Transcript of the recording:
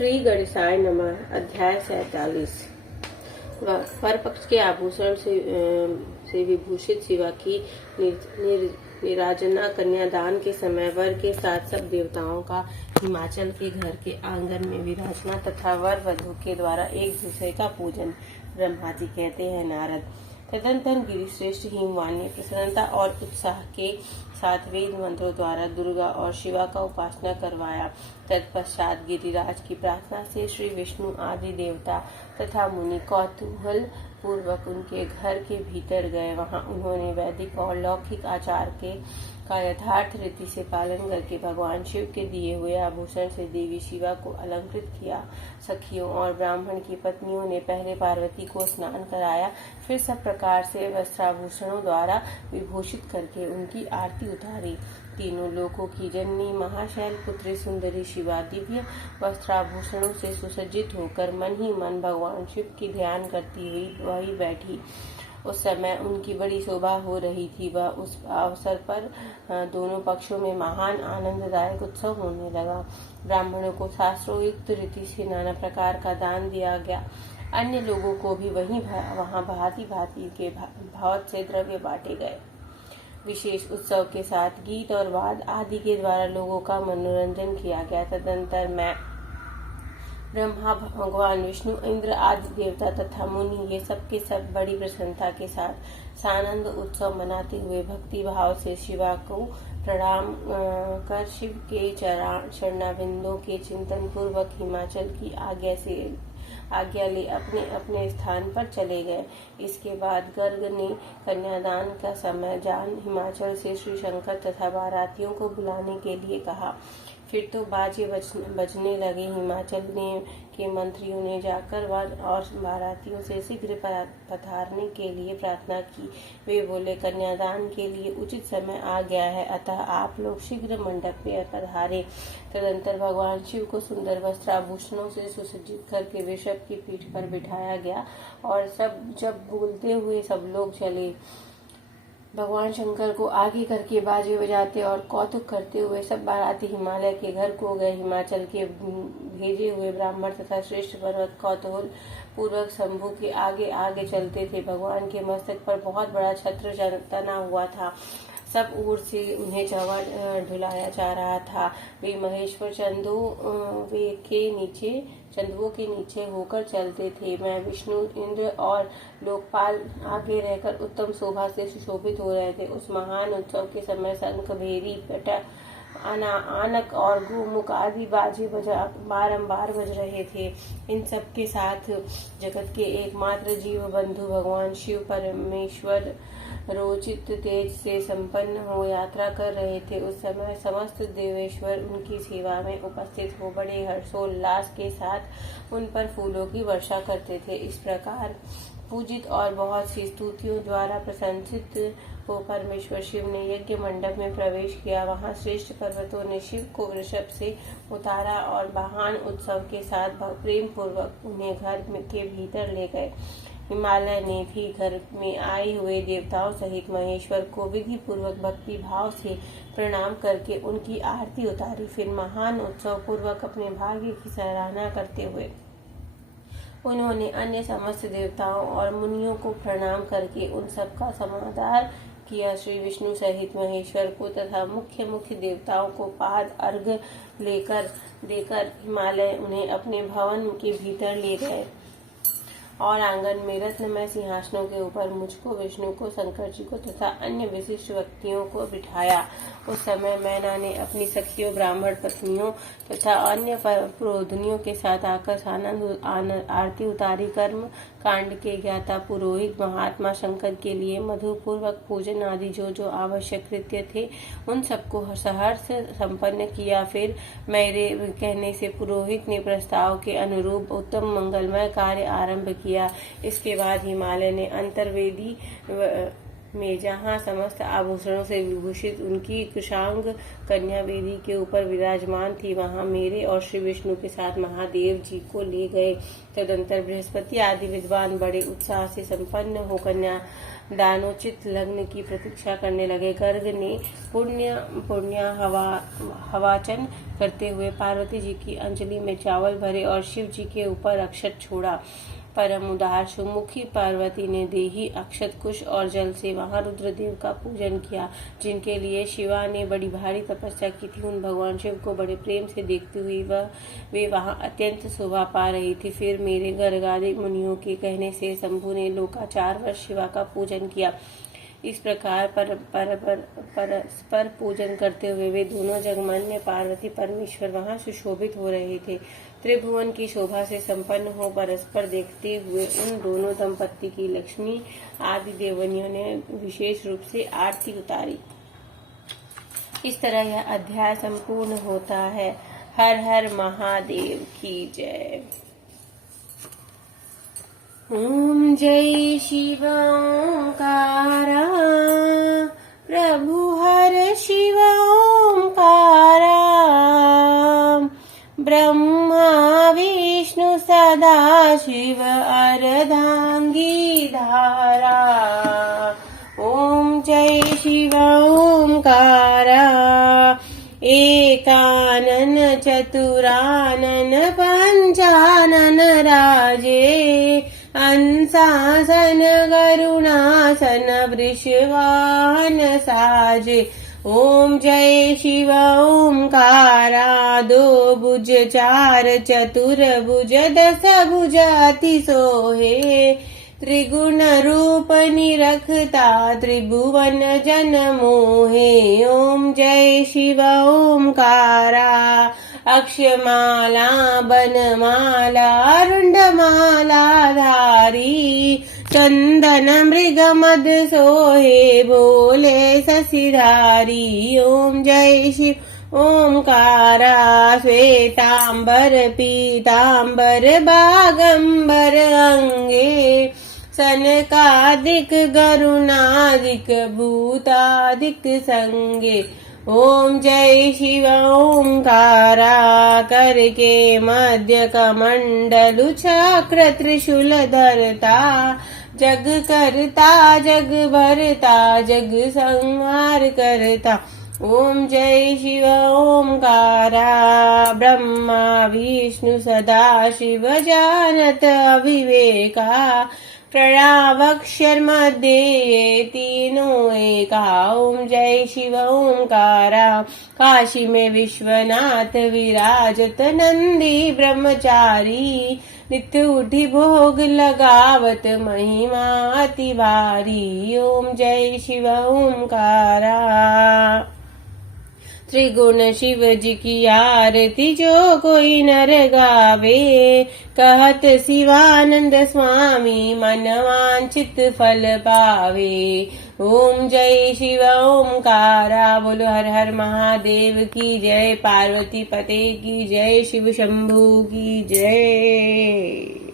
श्री गणेशाय नमः। अध्याय 47। परपक्ष के आभूषण से विभूषित शिवा की निराजना कन्यादान के समय वर के साथ सब देवताओं का हिमाचल के घर के आंगन में विराजना तथा वर वधू के द्वारा एक दूसरे का पूजन ब्रह्मा जी कहते हैं नारद। तदंतर गिरिश्रेष्ठ हिमवान ने प्रसन्नता और उत्साह के साथ वेद मंत्रों द्वारा दुर्गा और शिवा का उपासना करवाया। तत्पश्चात गिरिराज की प्रार्थना से श्री विष्णु आदि देवता तथा मुनि कौतूहल पूर्वक उनके घर के भीतर गए। वहां उन्होंने वैदिक और लौकिक आचार का यथार्थ रीति से पालन करके भगवान शिव के दिए हुए आभूषण से देवी शिवा को अलंकृत किया। सखियों और ब्राह्मण की पत्नियों ने पहले पार्वती को स्नान कराया, फिर सब प्रकार से वस्त्राभूषणों द्वारा विभूषित करके उनकी आरती उतारी। तीनों लोकों की जननी महाशैल पुत्री सुंदरी शिवा दिव्य वस्त्राभूषणों से सुसज्जित होकर मन ही मन भगवान शिव की ध्यान करती हुई वहीं बैठी। उस समय उनकी बड़ी शोभा हो रही थी। वह उस अवसर पर दोनों पक्षों में महान आनंददायक उत्सव होने लगा। ब्राह्मणों को शास्त्रोयुक्त रीति से नाना प्रकार का दान दिया गया। अन्य लोगों को भी वहाँ भांति भांति के बहुत से द्रव्य बांटे गए। विशेष उत्सव के साथ गीत और वाद आदि के द्वारा लोगों का मनोरंजन किया गया। तदंतर मैं ब्रह्मा, भगवान विष्णु, इंद्र आदि देवता तथा मुनि ये सब के सब बड़ी प्रसन्नता के साथ सानंद उत्सव मनाते हुए भक्ति भाव से शिवा को प्रणाम कर शिव के चरणाबिंदों के चिंतन पूर्वक हिमाचल की आज्ञा ले अपने अपने स्थान पर चले गए। इसके बाद गर्ग ने कन्यादान का समय जान हिमाचल से श्री शंकर तथा बारातियों को बुलाने के लिए कहा। फिर तो बाजे बजने लगे। हिमाचल के मंत्रियों ने जाकर वर और बारातियों से शीघ्र पधारने के लिए प्रार्थना की। वे बोले, कन्यादान के लिए उचित समय आ गया है, अतः आप लोग शीघ्र मंडप में पधारे। तदंतर भगवान शिव को सुंदर वस्त्राभूषणों से सुसज्जित करके वृषभ की पीठ पर बिठाया गया और जब बोलते हुए सब लोग चले। भगवान शंकर को आगे करके बाजे बजाते और कौतुक करते हुए सब बाराती हिमालय के घर को गए। हिमाचल के भेजे हुए ब्राह्मण तथा श्रेष्ठ पर्वत कौतूहल पूर्वक शंभु के आगे आगे चलते थे। भगवान के मस्तक पर बहुत बड़ा छत्र तना हुआ था। सब ओर से उन्हें चंवर ढुलाया जा रहा था। वे महेश्वर चंदुओं के नीचे होकर चलते थे। मैं विष्णु, इंद्र और लोकपाल आगे रहकर उत्तम शोभा से सुशोभित हो रहे थे। उस महान उत्सव के समय शंख, भेरी, पट, आनक और गोमुख आदि बाजे बारंबार बज रहे थे। इन सब के साथ जगत के एकमात्र जीव बंधु भगवान शिव परमेश्वर रोचित तेज से संपन्न हो यात्रा कर रहे थे। उस समय समस्त देवेश्वर उनकी सेवा में उपस्थित हो बड़े हर्षोल्लास के साथ उन पर फूलों की वर्षा करते थे। इस प्रकार पूजित और बहुत सी स्तुतियों द्वारा प्रशंसित हो परमेश्वर शिव ने यज्ञ मंडप में प्रवेश किया। वहां श्रेष्ठ पर्वतों ने शिव को वृषभ से उतारा और महान उत्सव के साथ प्रेम पूर्वक उन्हें घर के भीतर ले गए। हिमालय ने भी घर में आए हुए देवताओं सहित महेश्वर को विधि पूर्वक भक्ति भाव से प्रणाम करके उनकी आरती उतारी। फिर महान उत्सव पूर्वक अपने भाग्य की सराहना करते हुए उन्होंने अन्य समस्त देवताओं और मुनियों को प्रणाम करके उन सब का समादर किया। श्री विष्णु सहित महेश्वर को तथा मुख्य देवताओं को पाद अर्घ देकर हिमालय उन्हें अपने भवन के भीतर ले गए और आंगन में रत्नमय सिंहासनों के ऊपर मुझको, विष्णु को, शंकर जी को तथा अन्य विशिष्ट व्यक्तियों को बिठाया। उस समय मैना ने अपनी सखियों, ब्राह्मण पत्नियों तथा अन्य पुरोहितों के साथ आकर सानंद आरती उतारी। कर्म कांड के ज्ञाता पुरोहित महात्मा शंकर के लिए मधुपूर्वक पूजन आदि जो आवश्यक कृत्य थे उन सबको सहर्ष संपन्न किया। फिर मेरे कहने से पुरोहित ने प्रस्ताव के अनुरूप उत्तम मंगलमय कार्य आरंभ किया। इसके बाद हिमालय ने अंतर्वेदी में जहाँ समस्त आभूषणों से विभूषित उनकी कुशांग कन्या वेदी के ऊपर विराजमान थी, वहाँ मेरे और श्री विष्णु के साथ महादेव जी को ले गए। तदंतर बृहस्पति आदि विद्वान बड़े उत्साह से संपन्न हो कन्या दानोचित लग्न की प्रतीक्षा करने लगे। गर्ग ने पुण्य हवाचन करते हुए पार्वती जी की अंजलि में चावल भरे और शिव जी के ऊपर अक्षत छोड़ा। परम उदार सुमुखी पार्वती ने देही अक्षत कुश और जल से वहां रुद्रदेव का पूजन किया, जिनके लिए शिवा ने बड़ी भारी तपस्या की थी। उन भगवान शिव को बड़े प्रेम से देखती हुई वे वहां अत्यंत शोभा पा रही थी। फिर मेरे गर्गादि मुनियों के कहने से शंभु ने लोकाचार वर्ष शिवा का पूजन किया। इस प्रकार परस्पर पूजन करते हुए वे दोनों जगमान्य पार्वती परमेश्वर वहां सुशोभित हो रहे थे। त्रिभुवन की शोभा से संपन्न हो परस्पर देखते हुए उन दोनों दंपत्ति की लक्ष्मी आदि देवनियों ने विशेष रूप से आरती उतारी। इस तरह यह अध्याय संपूर्ण होता है। हर हर महादेव की जय। ओम जय शिव ओंकारा, प्रभु हर शिव ओंकारा, ब्रह्मा विष्णु सदा शिव अर्धांगी धारा। ओम जय शिव ओंकारा, एकानन चतुरानन पंचानन राजे, अंसासन गरुणासन वृषवाहन साजे। ओम जय शिव ओंकारा, दो भुज चार चतुर्भुज दस भुज अति सोहे, त्रिगुण रूप निरखता त्रिभुवन जन मोहे। ओम जय शिव ओंकारा, अक्षमाला बनमाला रुंडमाला धारी, चंदन मृग मद सोहे बोले शशिधारी। ओम जय शिव ओंकारा, श्वेतांबर पीतांबर बागंबर अंगे, सनकादिक गरुणादिक भूतादिक संगे। ओम जय शिव ओंकारा, करके मध्य कमंडलु चक्र त्रिशूल धरता, जग करता जग भरता जग संहार करता। ओम जय शिव ओंकारा, ब्रह्मा विष्णु सदा शिव जानत अविवेका, प्रणवाक्षर मध्य ये तीनों एका। ओम जय शिव ओंकारा, काशी में विश्वनाथ विराजत नंदी ब्रह्मचारी, नित्य उठी भोग लगावत महिमा अति भारी। ओम जय शिव ओंकारा, त्रिगुण शिव जी की आरती जो कोई नर गावे, कहत शिवानंद स्वामी मन वांछित फल पावे। ओम जय शिव ओंकारा, बोलो हर हर महादेव की जय, पार्वती पते की जय, शिव शंभू की जय।